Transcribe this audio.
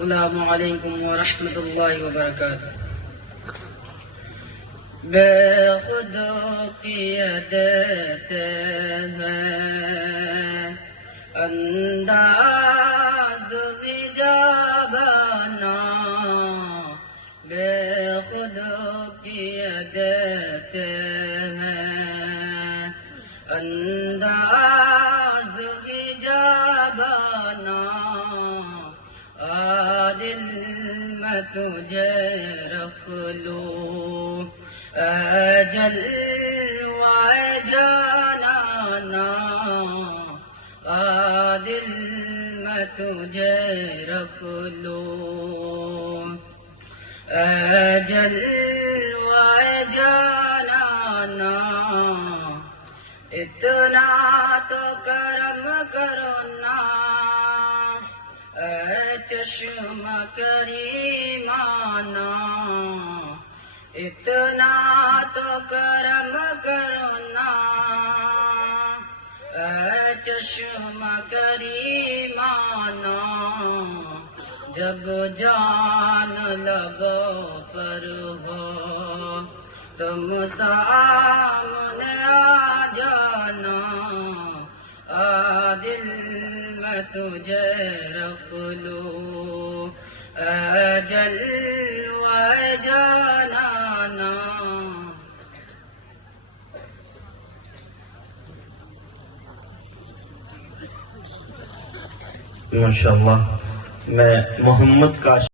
السلام علیکم ورحمۃ اللہ وبرکاتہ۔ بے خود کیے دیتے ہیں انداز حجابنا، بے خود کیے دیتے ہیں انداز حجابنا، دل میں تجھے رکھ لوں اے جلوہ جانانا، دل میں تجھے رکھ لوں اے جلوہ جانانا، اتنا تو کرم کرو نا اے چشم کریمانہ، اتنا تو کرم کرو نا اے چشم کریمانہ، جب جان لبوں پر ہو تم سامنے آ جانا، دل میں تجھے رکھ لوں اے جلوہ جانانا۔ ماشاءاللہ، میں محمد کا